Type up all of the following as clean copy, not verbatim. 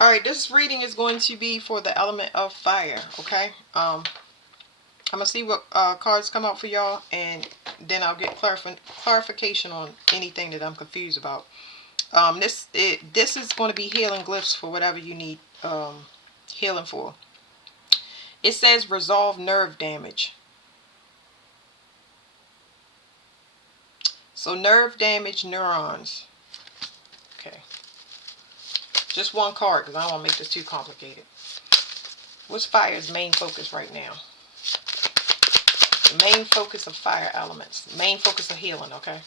Alright, this reading is going to be for the element of fire, okay? I'm going to see what cards come out for y'all, and then I'll get clarification on anything that I'm confused about. This is going to be healing glyphs for whatever you need healing for. It says resolve nerve damage. So nerve damage neurons. Okay. Just one card because I don't want to make this too complicated. What's fire's main focus right now? The main focus of fire elements. The main focus of healing, okay?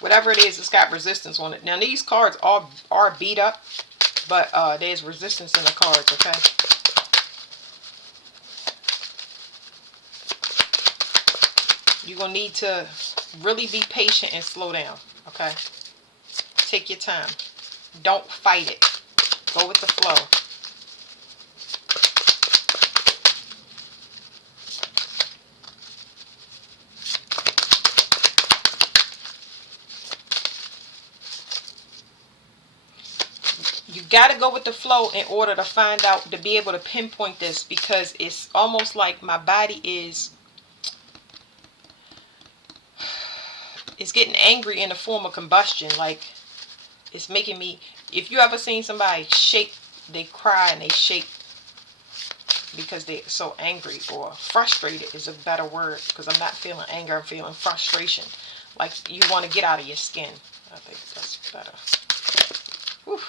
Whatever it is, it's got resistance on it. Now these cards are beat up, but there's resistance in the cards, okay? You're going to need to really be patient and slow down, okay? Take your time. Don't fight it. Go with the flow. You got to go with the flow in order to find out, to be able to pinpoint this, because it's almost like my body is getting angry in the form of combustion. Like, it's making me, if you ever seen somebody shake, they cry and they shake because they're so angry, or frustrated is a better word, because I'm not feeling anger, I'm feeling frustration. Like you want to get out of your skin. I think that's better. Whew.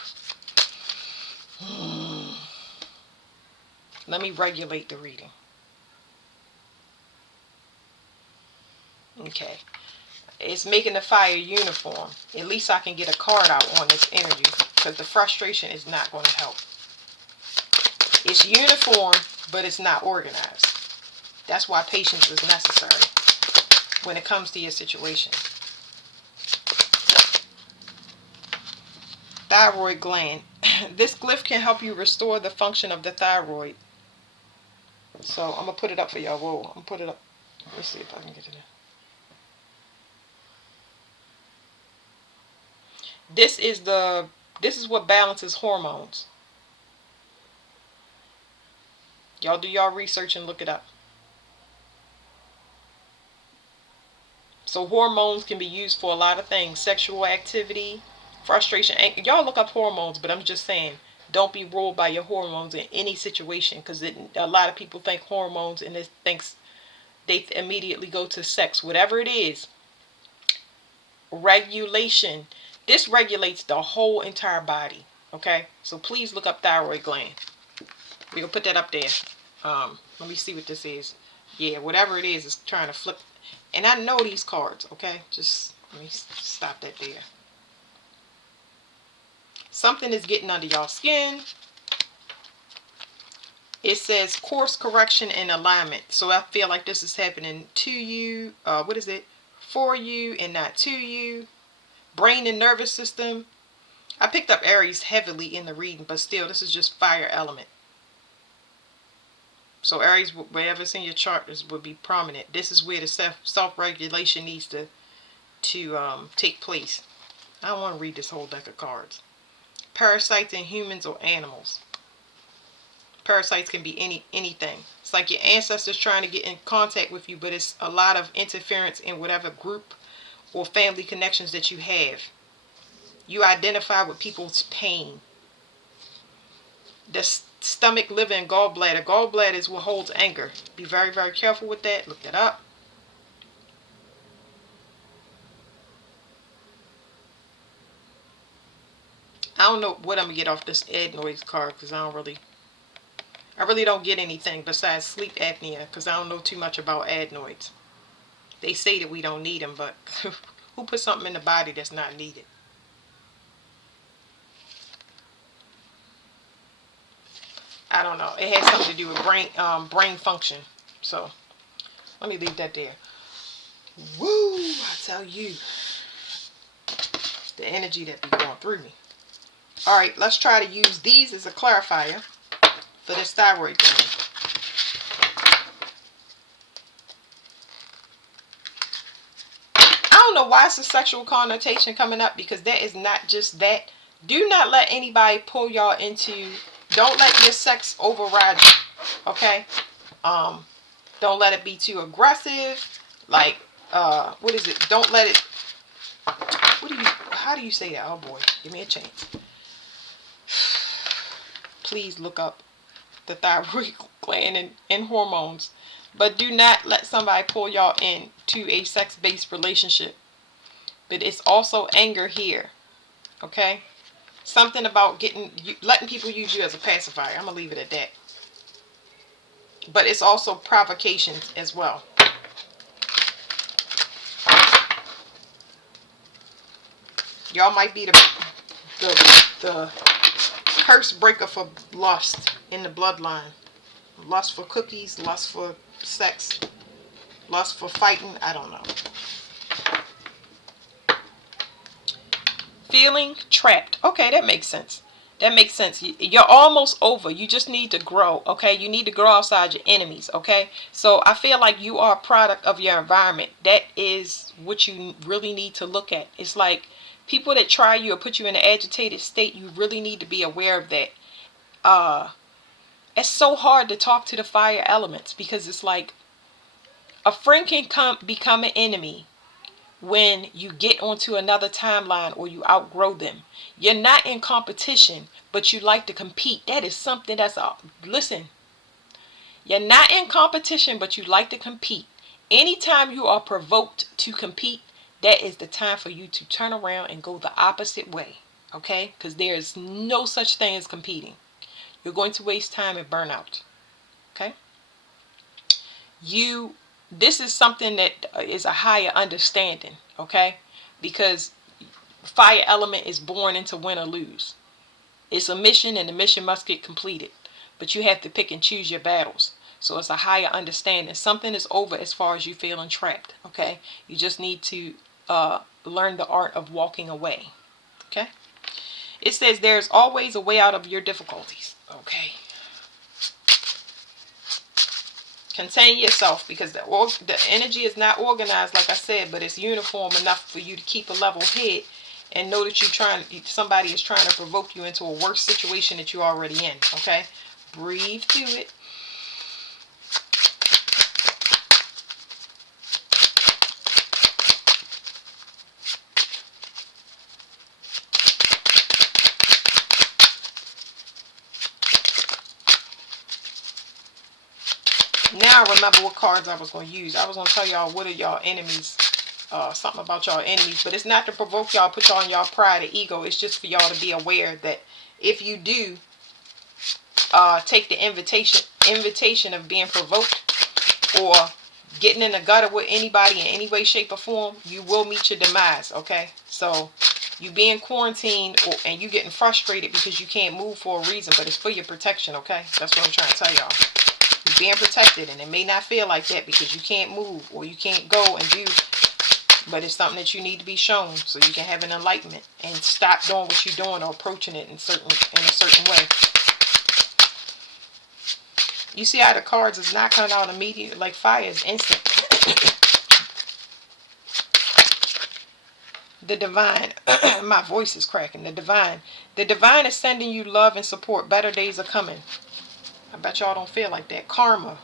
Let me regulate the reading. Okay. It's making the fire uniform. At least I can get a card out on this energy, because the frustration is not going to help. It's uniform, but it's not organized. That's why patience is necessary when it comes to your situation. Thyroid gland. This glyph can help you restore the function of the thyroid. So I'm going to put it up for y'all. Whoa, I'm going to put it up. Let's see if I can get it in. This is what balances hormones. Y'all do y'all research and look it up. So hormones can be used for a lot of things. Sexual activity, frustration. Y'all look up hormones, but I'm just saying, don't be ruled by your hormones in any situation, because a lot of people think hormones and it thinks they immediately go to sex. Whatever it is, regulation. This regulates the whole entire body. Okay, so please look up thyroid gland. We're gonna put that up there. Let me see what this is. Yeah, whatever it is trying to flip. And I know these cards, okay? Just let me stop that there. Something is getting under y'all skin. It says course correction and alignment. So I feel like this is happening to you. What is it? For you and not to you. Brain and nervous system. I picked up Aries heavily in the reading, but still, this is just fire element. So Aries, wherever's in your chart, would be prominent. This is where the self-regulation needs to take place. I don't want to read this whole deck of cards. Parasites in humans or animals. Parasites can be anything. It's like your ancestors trying to get in contact with you, but it's a lot of interference in whatever group or family connections that you have. You identify with people's pain. The stomach, liver, and gallbladder. Gallbladder is what holds anger. Be very, very careful with that. Look that up. I don't know what I'm going to get off this adenoids card, because I really don't get anything besides sleep apnea, because I don't know too much about adenoids. They say that we don't need them, but who put something in the body that's not needed? I don't know. It has something to do with brain function. So let me leave that there. Woo! I tell you, the energy that be going through me. All right, let's try to use these as a clarifier for this thyroid gland. know why it's a sexual connotation coming up, because that is not just that. Do not let anybody pull y'all into, don't let your sex override you, okay? Don't let it be too aggressive. Like, what is it? Don't let it, how do you say that? Oh boy, give me a chance. Please look up the thyroid gland and hormones. But do not let somebody pull y'all into a sex-based relationship. But it's also anger here, okay? Something about letting people use you as a pacifier. I'm gonna leave it at that. But it's also provocations as well. Y'all might be the curse breaker for lust in the bloodline. Lust for cookies, lust for sex, lust for fighting. I don't know. Feeling trapped. Okay, that makes sense. That makes sense. You're almost over. You just need to grow, okay? You need to grow outside your enemies, okay? So I feel like you are a product of your environment. That is what you really need to look at. It's like people that try you or put you in an agitated state, you really need to be aware of that. It's so hard to talk to the fire elements, because it's like a friend can become an enemy when you get onto another timeline or you outgrow them. You're not in competition, but you like to compete. That is something listen, you're not in competition, but you like to compete. Anytime you are provoked to compete, that is the time for you to turn around and go the opposite way, okay? Because there is no such thing as competing. You're going to waste time and burn out, okay? This is something that is a higher understanding, okay? Because fire element is born into win or lose. It's a mission, and the mission must get completed. But you have to pick and choose your battles. So it's a higher understanding. Something is over as far as you feeling trapped, okay? You just need to learn the art of walking away, okay? It says there's always a way out of your difficulties, okay? Contain yourself, because the energy is not organized, like I said, but it's uniform enough for you to keep a level head and know that somebody is trying to provoke you into a worse situation that you're already in, okay? Breathe through it. Now I remember what cards I was going to use. I was going to tell y'all what are y'all enemies, something about y'all enemies, but it's not to provoke y'all, put y'all in y'all pride or ego. It's just for y'all to be aware that if you do take the invitation of being provoked or getting in the gutter with anybody in any way, shape, or form, you will meet your demise, okay? So you being quarantined and you getting frustrated because you can't move for a reason, but it's for your protection, okay? That's what I'm trying to tell y'all. You're being protected, and it may not feel like that because you can't move or you can't go and do, but it's something that you need to be shown so you can have an enlightenment and stop doing what you're doing or approaching it in a certain way. You see how the cards is not coming out immediately? Like fire is instant. The divine, my voice is cracking. The divine is sending you love and support. Better days are coming. I bet y'all don't feel like that. Karma.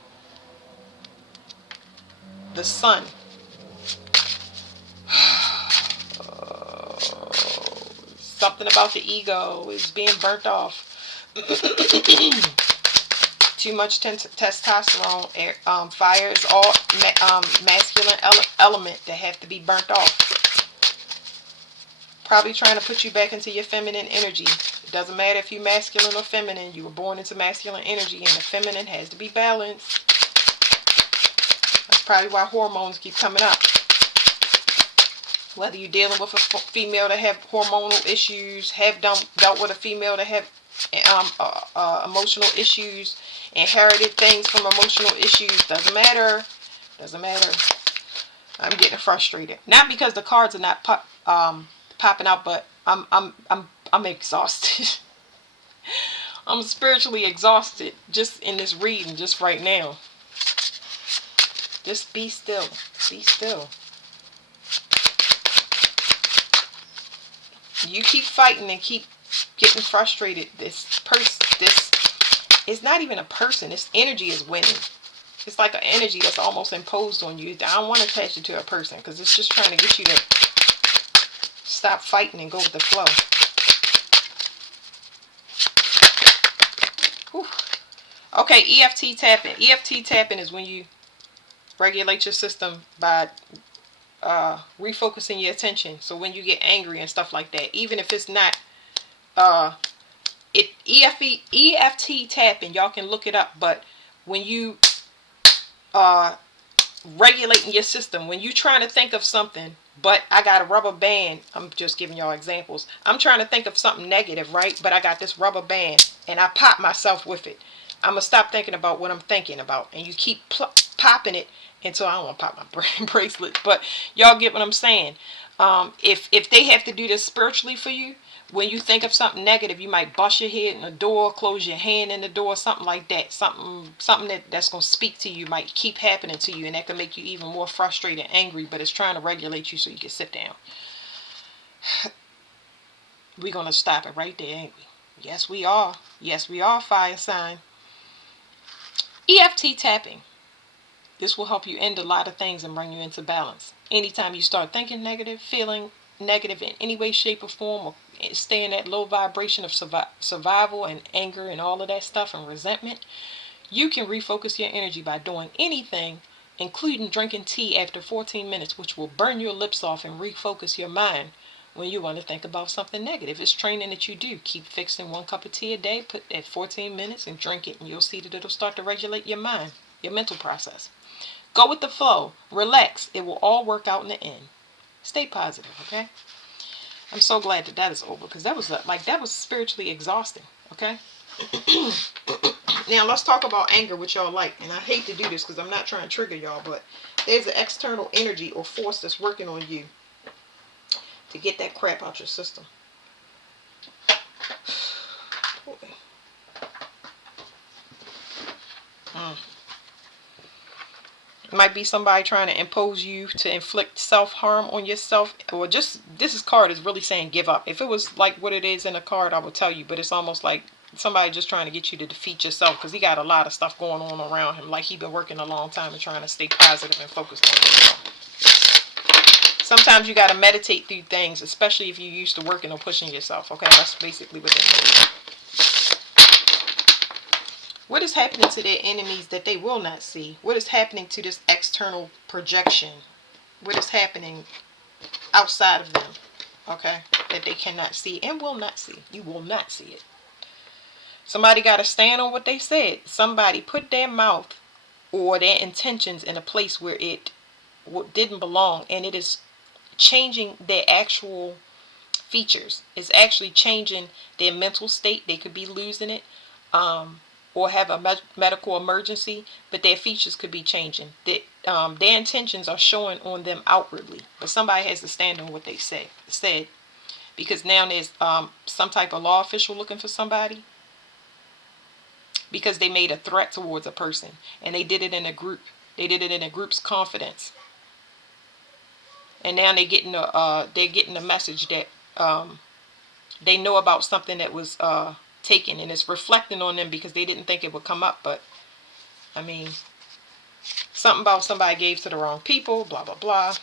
The sun. Something about the ego is being burnt off. Too much testosterone. Fire is all masculine element that have to be burnt off. Probably trying to put you back into your feminine energy. It doesn't matter if you're masculine or feminine. You were born into masculine energy, and the feminine has to be balanced. That's probably why hormones keep coming up. Whether you're dealing with a female that have hormonal issues, have dealt with a female that have emotional issues, inherited things from emotional issues, doesn't matter. I'm getting frustrated. Not because the cards are not popping out, but I'm exhausted. I'm spiritually exhausted just in this reading, just right now. Just be still. Be still. You keep fighting and keep getting frustrated. This it's not even a person. This energy is winning. It's like an energy that's almost imposed on you. I don't want to attach it to a person because it's just trying to get you to stop fighting and go with the flow. Whew. Okay, EFT tapping. EFT tapping is when you regulate your system by refocusing your attention. So when you get angry and stuff like that, even if it's not EFT tapping, y'all can look it up. But when you regulating your system, when you trying to think of something, but I got a rubber band, I'm just giving y'all examples. I'm trying to think of something negative, right? But I got this rubber band and I pop myself with it. I'm gonna stop thinking about what I'm thinking about, and you keep popping it until I don't want to pop my bracelet. But y'all get what I'm saying. If they have to do this spiritually for you, when you think of something negative, you might bust your head in the door, close your hand in the door, something like that. Something that's going to speak to you might keep happening to you, and that can make you even more frustrated and angry, but it's trying to regulate you so you can sit down. We're going to stop it right there, ain't we? Yes, we are. Yes, we are, fire sign. EFT tapping. This will help you end a lot of things and bring you into balance. Anytime you start thinking negative, feeling negative in any way, shape, or form, or stay in that low vibration of survival and anger and all of that stuff and resentment, you can refocus your energy by doing anything, including drinking tea after 14 minutes, which will burn your lips off and refocus your mind when you want to think about something negative. It's training that you do. Keep fixing 1 cup of tea a day, put that 14 minutes and drink it, and you'll see that it'll start to regulate your mind, your mental process. Go with the flow. Relax. It will all work out in the end. Stay positive, okay? I'm so glad that that is over because that was spiritually exhausting, okay? Now let's talk about anger, which y'all like. And I hate to do this because I'm not trying to trigger y'all, but there's an external energy or force that's working on you to get that crap out your system. It might be somebody trying to impose you to inflict self-harm on yourself, or just, this card is really saying give up. If it was like what it is in a card, I would tell you, but it's almost like somebody just trying to get you to defeat yourself because he got a lot of stuff going on around him, like he been working a long time and trying to stay positive and focused on himself. Sometimes you got to meditate through things, especially if you're used to working or pushing yourself, okay? That's basically what that means. What is happening to their enemies that they will not see? What is happening to this external projection? What is happening outside of them, okay, that they cannot see and will not see? You will not see it. Somebody got to stand on what they said. Somebody put their mouth or their intentions in a place where it didn't belong, and it is changing their actual features. It's actually changing their mental state. They could be losing it. Or have a medical emergency, but their features could be changing. Their intentions are showing on them outwardly, but somebody has to stand on what they said, because now there's some type of law official looking for somebody because they made a threat towards a person, and they did it in a group. They did it in a group's confidence, and now they're getting a message that they know about something that was taken, and it's reflecting on them because they didn't think it would come up. But I mean, something about somebody gave to the wrong people, blah blah blah.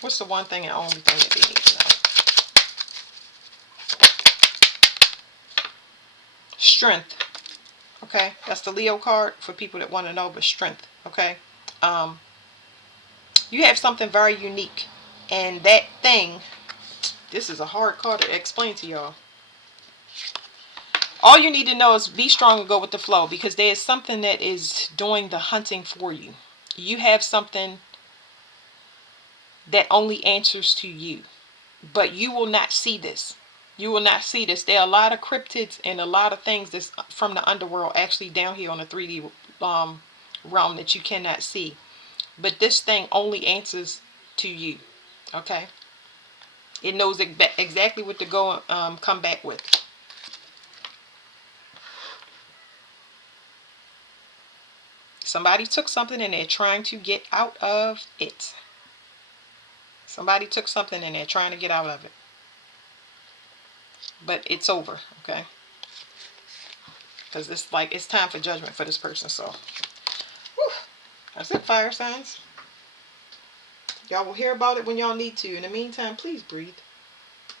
What's the one thing and only thing that they need to know? Strength. Okay, that's the Leo card for people that want to know. But strength. Okay, you have something very unique, and that thing, this is a hard card to explain to y'all. All you need to know is be strong and go with the flow, because there is something that is doing the hunting for you. You have something that only answers to you, but you will not see this. You will not see this. There are a lot of cryptids and a lot of things that's from the underworld actually down here on the 3D realm that you cannot see. But this thing only answers to you. Okay? It knows exactly what to go come back with. Somebody took something and they're trying to get out of it. Somebody took something and they're trying to get out of it. But it's over, okay? Because it's time for judgment for this person. So, whew, that's it, fire signs. Y'all will hear about it when y'all need to. In the meantime, please breathe.